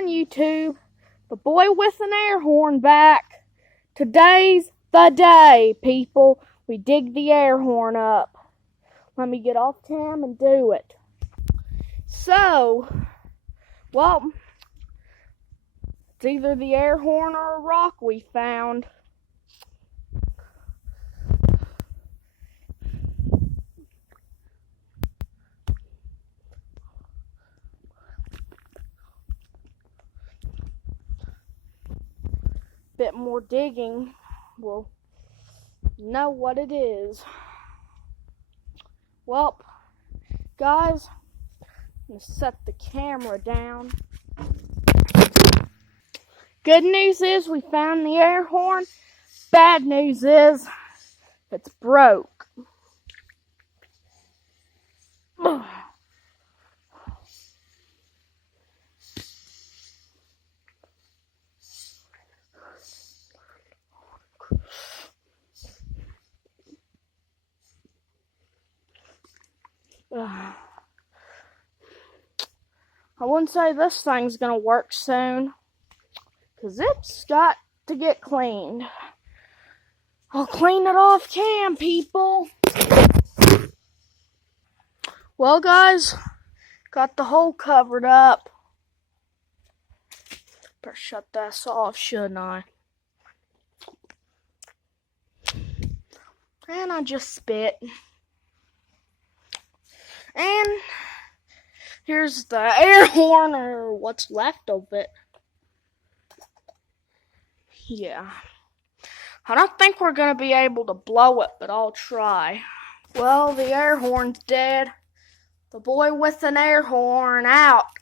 on YouTube. The boy with an air horn back. Today's the day, people. We dig the air horn up. Let me get off cam and do it. So, well, it's either the air horn or a rock we found. Bit more digging will know what it is. Well, guys, I'm gonna set the camera down. Good news is we found the air horn. Bad news is it's broke. I wouldn't say this thing's gonna work soon, 'cause it's got to get cleaned. I'll clean it off cam, people. Well, guys, got the hole covered up. Better shut this off, shouldn't I? And I just spit. And here's the air horn, or what's left of it. Yeah. I don't think we're going to be able to blow it, but I'll try. Well, the air horn's dead. The boy with an air horn out.